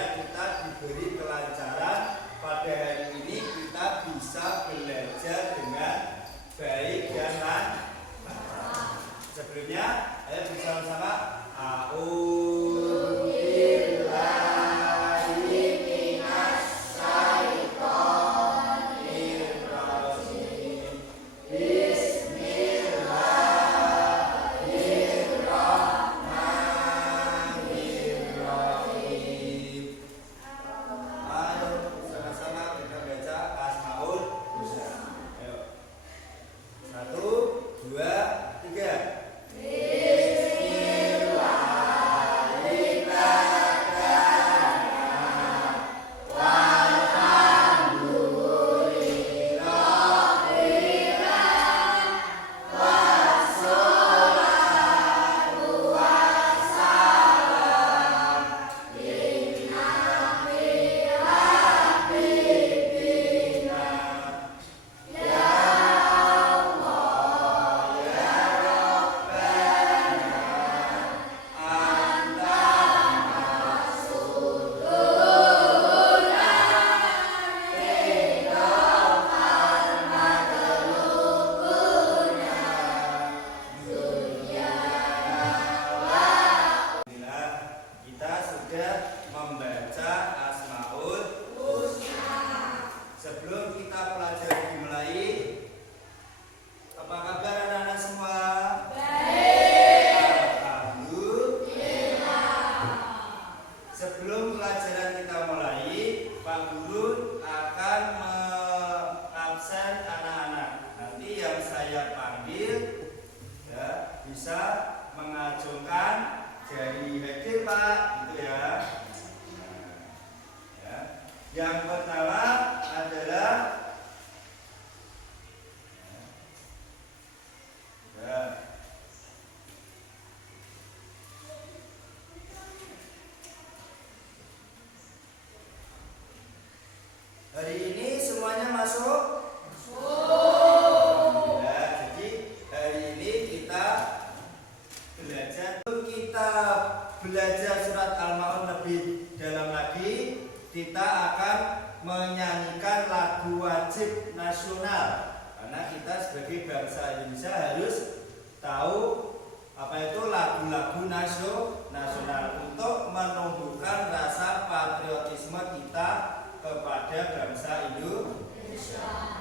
supaya kita diberi kelancaran. Pada hari ini kita bisa belajar dengan baik dan lancar. Sebelumnya, ayo bersama-sama. Bisa mengacungkan jari hadir Pak, gitu ya. Yang pertama adalah hari ini semuanya masuk? Belajar surat Al-Ma'un lebih dalam lagi, kita akan menyanyikan lagu wajib nasional. Karena kita sebagai bangsa Indonesia harus tahu apa itu lagu-lagu nasional untuk menumbuhkan rasa patriotisme kita kepada bangsa Indonesia.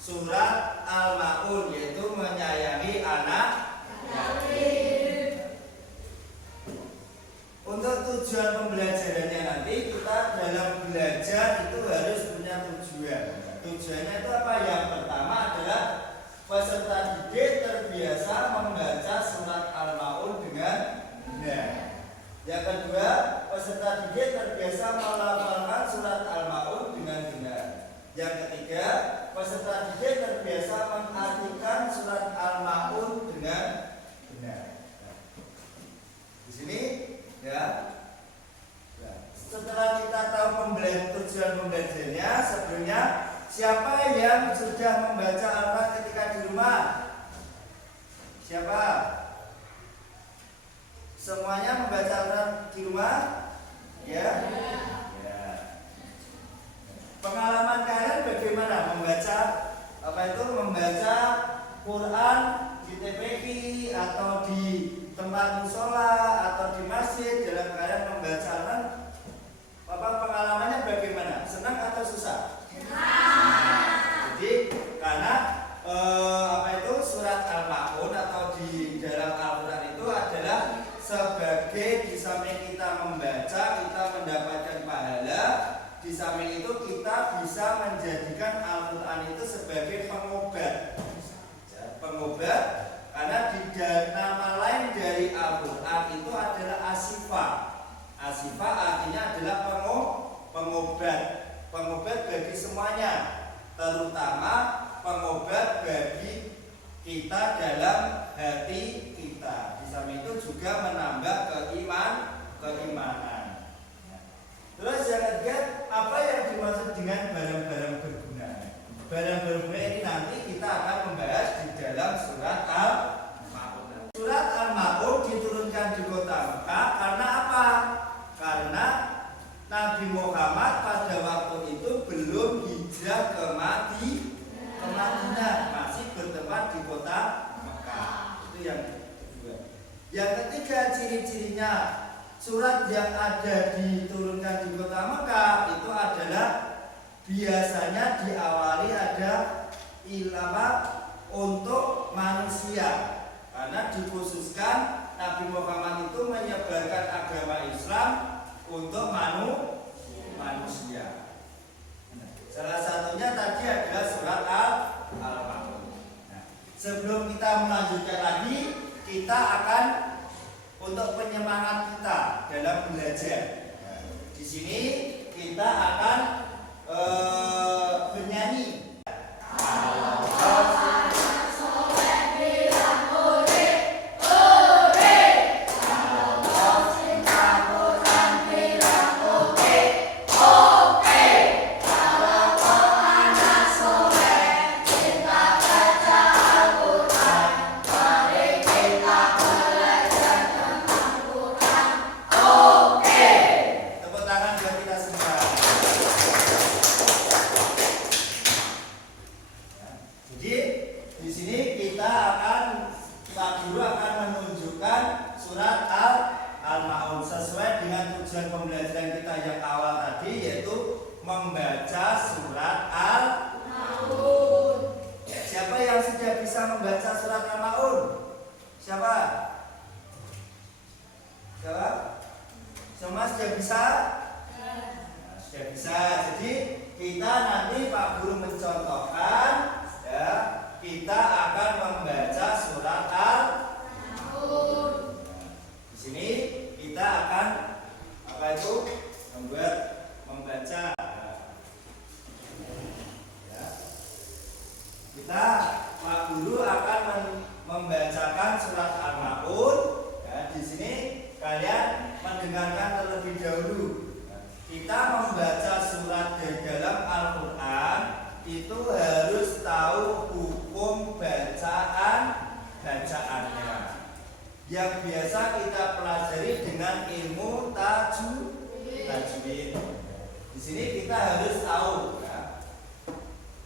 Surat Al-Ma'un, yaitu menyayangi anak yatim. Untuk tujuan pembelajarannya nanti, kita dalam belajar itu harus punya tujuan. Tujuannya itu apa? Yang pertama adalah peserta didik terbiasa membaca surat Al-Ma'un dengan benar. Yang kedua, peserta didik terbiasa melafalkan surat Al-Ma'un dengan benar. Yang ketiga, peserta didik terbiasa mengartikan surat Al-Ma'un dengan benar. Di sini, ya. Setelah kita tahu tujuan pembelajarannya, sebelumnya siapa yang sudah membaca Al-Quran ketika di rumah? Siapa? Semuanya membaca Al-Quran di rumah? Ya. Pengalaman kalian bagaimana membaca membaca TPQ atau di tempat musola atau di masjid dalam keadaan membaca Al-Quran, pengalamannya bagaimana? Senang atau susah? Jadi karena surat Al-Ma'un atau di dalam Al-Quran itu adalah sebagai, di samping kita membaca kita mendapatkan pahala, di samping itu kita bisa menjadikan Al-Quran itu sebagai pengobat. Pengobat karena di nama lain dari Al-Quran itu adalah asifah. Asifah artinya adalah pengobat. Pengobat bagi semuanya, terutama pengobat bagi kita dalam hati kita. Di samping itu juga menambah keimanan. Terus yang ketiga, apa yang dimaksud dengan barang-barang berguna? Barang berguna ini nanti kita akan membahas di dalam surat Al-Ma'un. Surat Al-Ma'un diturunkan di kota Mekah karena apa? Karena Nabi Muhammad pada waktu itu belum hijrah ke Madinah, masih bertempat di kota Mekah. Itu yang kedua. Yang ketiga, ciri-cirinya surat yang ada diturunkan di kota Mekah itu adalah biasanya diawali ada ilmu untuk manusia, karena dikhususkan Nabi Muhammad itu menyebarkan agama Islam untuk manusia. Salah satunya tadi adalah surat Al-Ma'un. Sebelum kita melanjutkan lagi, kita akan untuk penyemangat kita dalam belajar. Di sini kita akan bernyanyi. Yang biasa kita pelajari dengan ilmu tajwid. Di sini kita harus tahu, ya.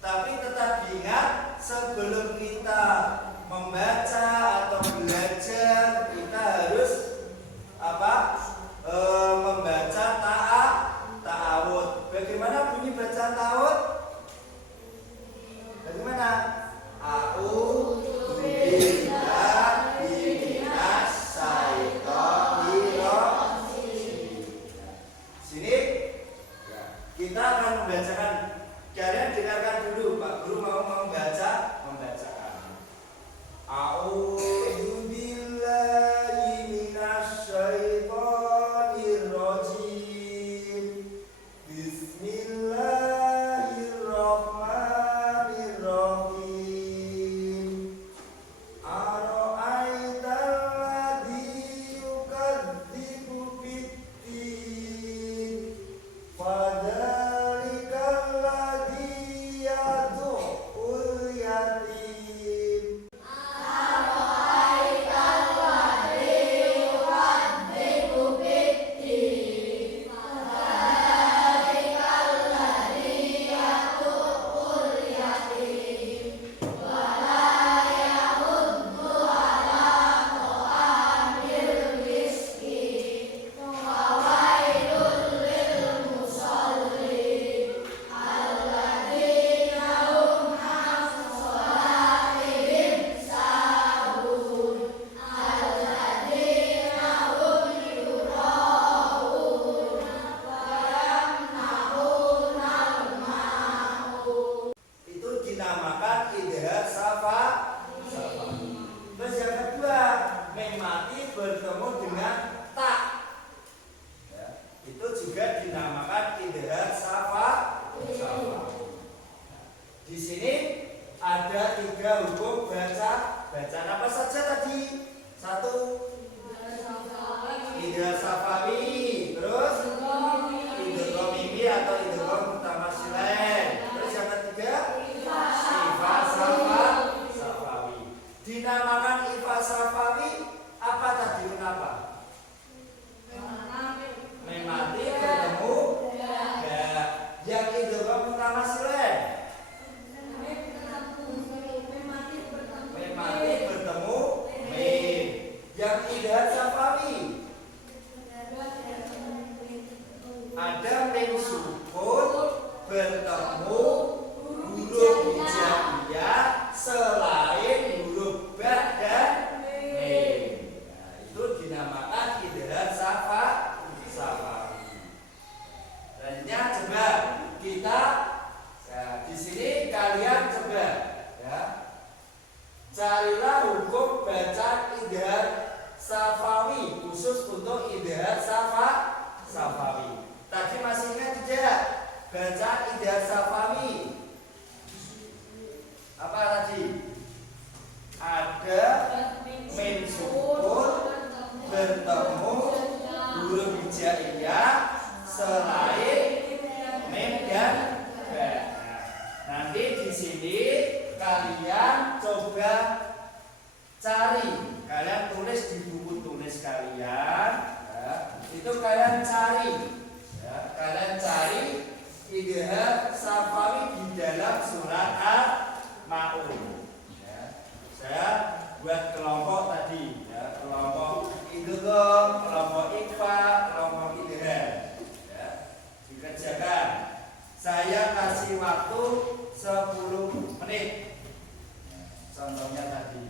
Tapi tetap diingat, sebelum kita membaca atau belajar, kita harus membaca ta'awud. Bagaimana bunyi bacaan ta'awud? Bagaimana? Kita akan membacakan. Kalian dengarkan dulu, Pak Guru mau membacakan. A'udzu memati bertemu dengan tak. Ya, itu juga dinamakan idgham safawi. Di sini ada 3 hukum baca. Bacaan apa saja tadi? 1 idgham safawi, terus idgham mimi atau idgham mutamatsilin. Terus yang ketiga ifa safawi. Dinamakan ifa safawi apa tadi? Kenapa? Memati bertemu ya. Yang idgham mutamatsilin memati bertemu mim. Yang idgham safawi ada mim sukun bertemu huruf hijaiyah selain huruf ba dan mim. Nah, itu dinamakan idgham safawi. Selanjutnya coba kita di sini kalian coba ya. Carilah hukum baca idgham safawi khusus untuk idgham safawi. Tadi masih ingat tidak baca idgham safawi? Apa tadi? Ada mim sukun bertemu huruf hijaiyah selain mim dan ba. Nanti di sini kalian coba cari, kalian tulis di buku tulis kalian ya. Itu kalian cari ya, kalian cari idgham safawi di dalam surat Al-Maun ya. Saya buat kelompok tadi ya, kelompok idgham, kelompok ikhfa, kelompok idgham ya. Dikerjakan. Saya kasih waktu 10 menit. Contohnya tadi.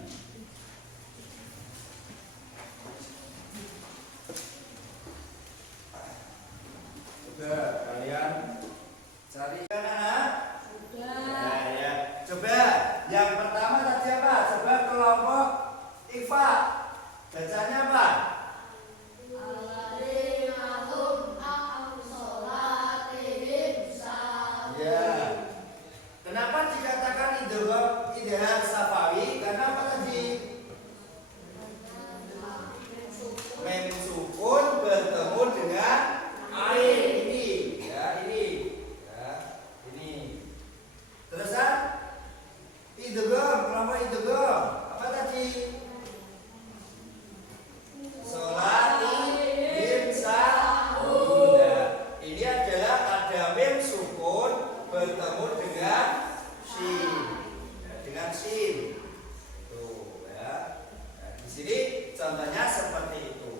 Coba kalian cari anak. Sudah. Ya. Coba yang pertama tadi apa? Coba kelompok ikhfa. Bacanya apa? Ya. Kenapa dikatakan idgham safawi? Karena apa tadi? Mim sukun bertemu dengan ain ini. Ya, ini. Ya, ini. Terusan idgham, kelompok idgham. Apa tadi? Sholatin sahun. Ini adalah ada mim sukun bertemu dengan shin. Ya, dengan shin. Tuh, ya. Nah, di sini contohnya seperti itu.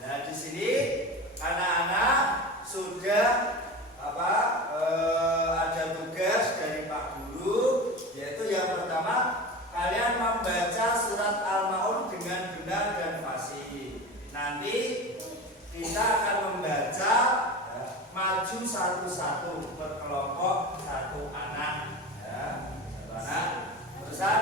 Nah, di sini anak-anak sudah ada tugas dari Pak Guru, yaitu yang pertama kalian membaca surat Al-Maun dengan benar dan fasih. Nanti kita akan membaca ya, maju satu-satu berkelompok satu anak ya, satu anak. Terusan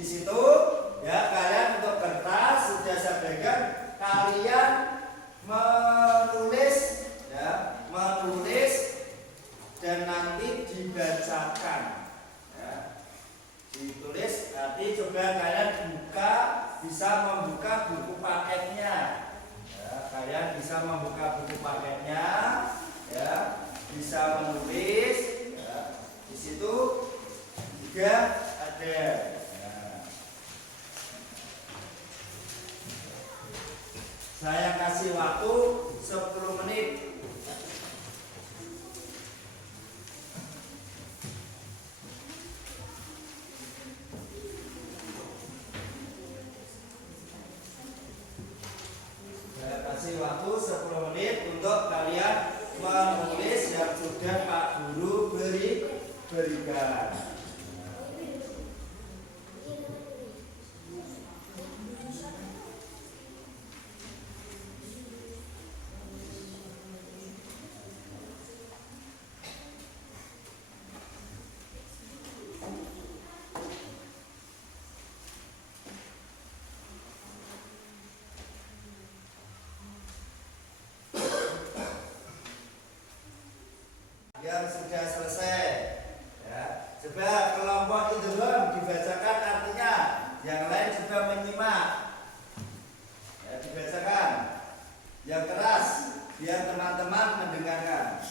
di situ ya kalian untuk kertas sudah saya berikan kalian menulis ya, menulis dan nanti dibacakan ya. Ditulis nanti coba kalian buka, bisa membuka buku paketnya ya, kalian bisa membuka buku paketnya ya, bisa menulis ya. Di situ juga ada ya. Saya kasih waktu 10 menit. Saya kasih waktu 10 menit untuk kalian menulis yang sudah Pak Guru berikan. Yang sudah selesai ya, coba kelompok idgham dibacakan artinya, yang lain juga menyimak ya, dibacakan yang keras biar teman-teman mendengarkan.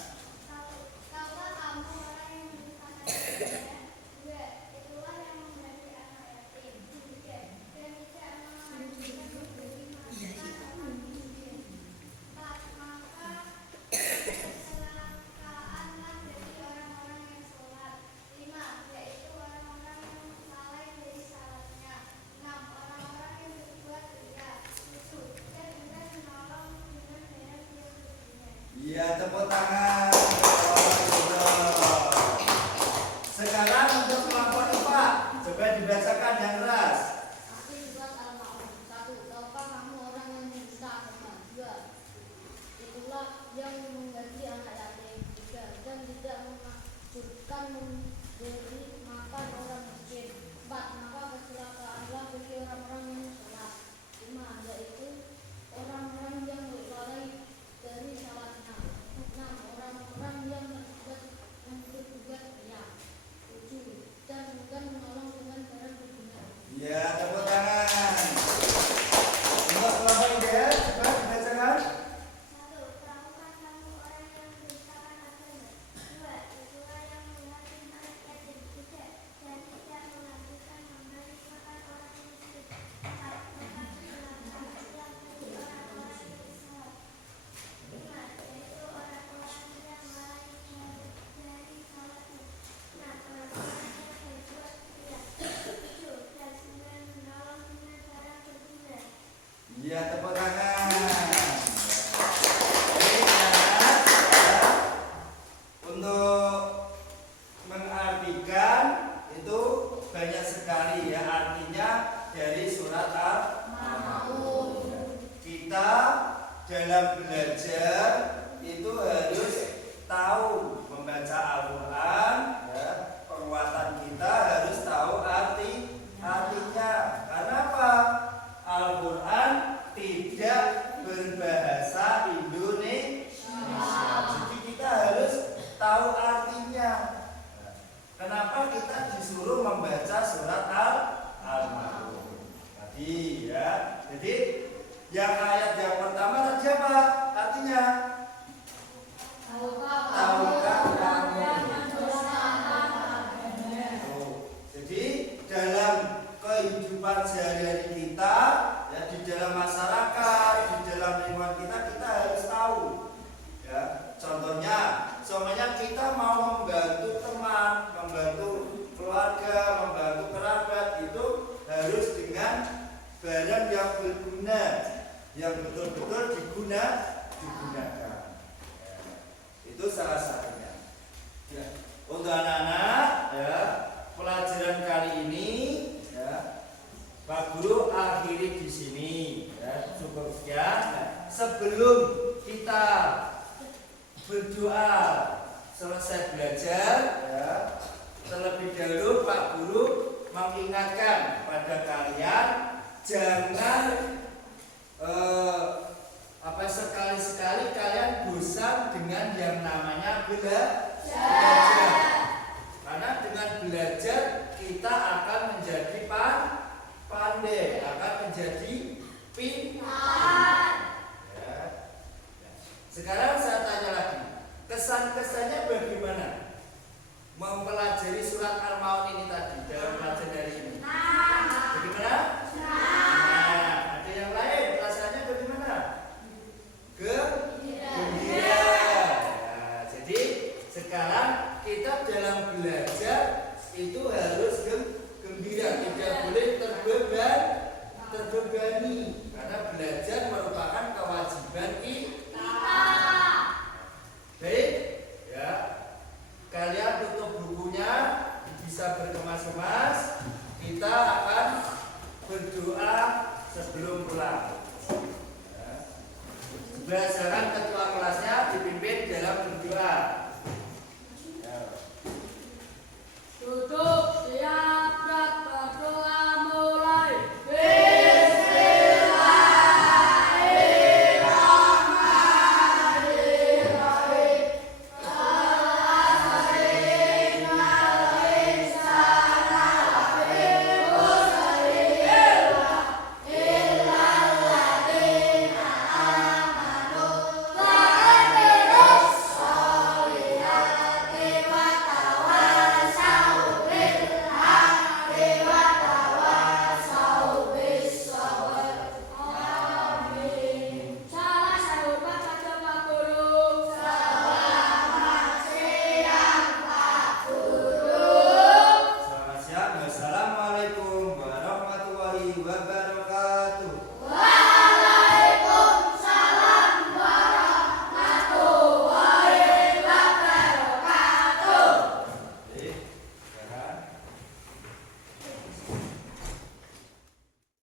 Iya, tepuk tangan. Sekarang untuk kelompok IPA, coba dibacakan yang keras. Tahukah kamu orang yang dusta? 2. Itulah yang menggaji anak yatim. 3. Dan tidak menganjurkan memberi makan orang miskin. 4. Maka kecelakaanlah bagi orang-orang yang salah. 5. Yaitu orang-orang yang lalai dari salatnya. 6. Orang-orang yang berbuat riya. 7. Dan bukan menolong dengan barang berguna. Iya, tepuk tangan. Untuk kelompok ideal, coba dibacakan. 1. Tahukah kamu orang yang mendustakan agama? 2. Itulah yang menghakim anak yatim. 3. Dan tidak menganjurkan memberi makan orang miskin. 4. Maka kecelakaanlah bagi orang-orang yang salah. 5. Yaitu orang-orang yang lalai dari salatnya. 6. Orang-orang yang berbuat riya. 7. Dan bukan menolong dengan barang berguna. Iya, tepuk tangan. Ini ya, untuk mengartikan itu banyak sekali ya artinya dari surat Al-Maun. Kita dalam belajar itu harus tahu membaca Al-Quran ya, penguatan kita harus tahu artinya. Karena apa? Al-Quran tidak berbahasa Indonesia. Jadi kita harus tahu artinya. Kenapa kita disuruh membaca surat Al-Maun? Tadi ya. Jadi yang ayat yang pertama tadi apa? Artinya tahukah kamu? Jadi dalam kehidupan sehari-hari kita ya, di dalam masyarakat, di dalam lingkungan kita harus tahu ya. Contohnya semuanya kita mau membantu teman, membantu keluarga, membantu kerabat itu harus dengan barang yang berguna, yang betul-betul digunakan ya. Itu salah satunya ya. Untuk anak-anak ya, pelajaran kali ini ya, Pak Guru akhiri di sini ya, cukup sekian. Nah, sebelum kita berdoa selesai belajar ya, terlebih dahulu Pak Guru mengingatkan pada Sekarang saya tanya lagi, kesan-kesannya bagaimana mempelajari surat Al-Maun ini tadi dalam pelajaran hari ini? Bagaimana? Nah, ada yang lain rasanya bagaimana? Gembira. Nah, jadi sekarang kita dalam belajar itu harus gembira, tidak boleh terbebani, karena belajar merupakan kewajiban kita. Baik, ya. Kalian tutup bukunya, bisa berkemas-kemas. Kita akan berdoa sebelum pulang. Ya. Berdasarkan ketua kelasnya dipimpin dalam berdoa.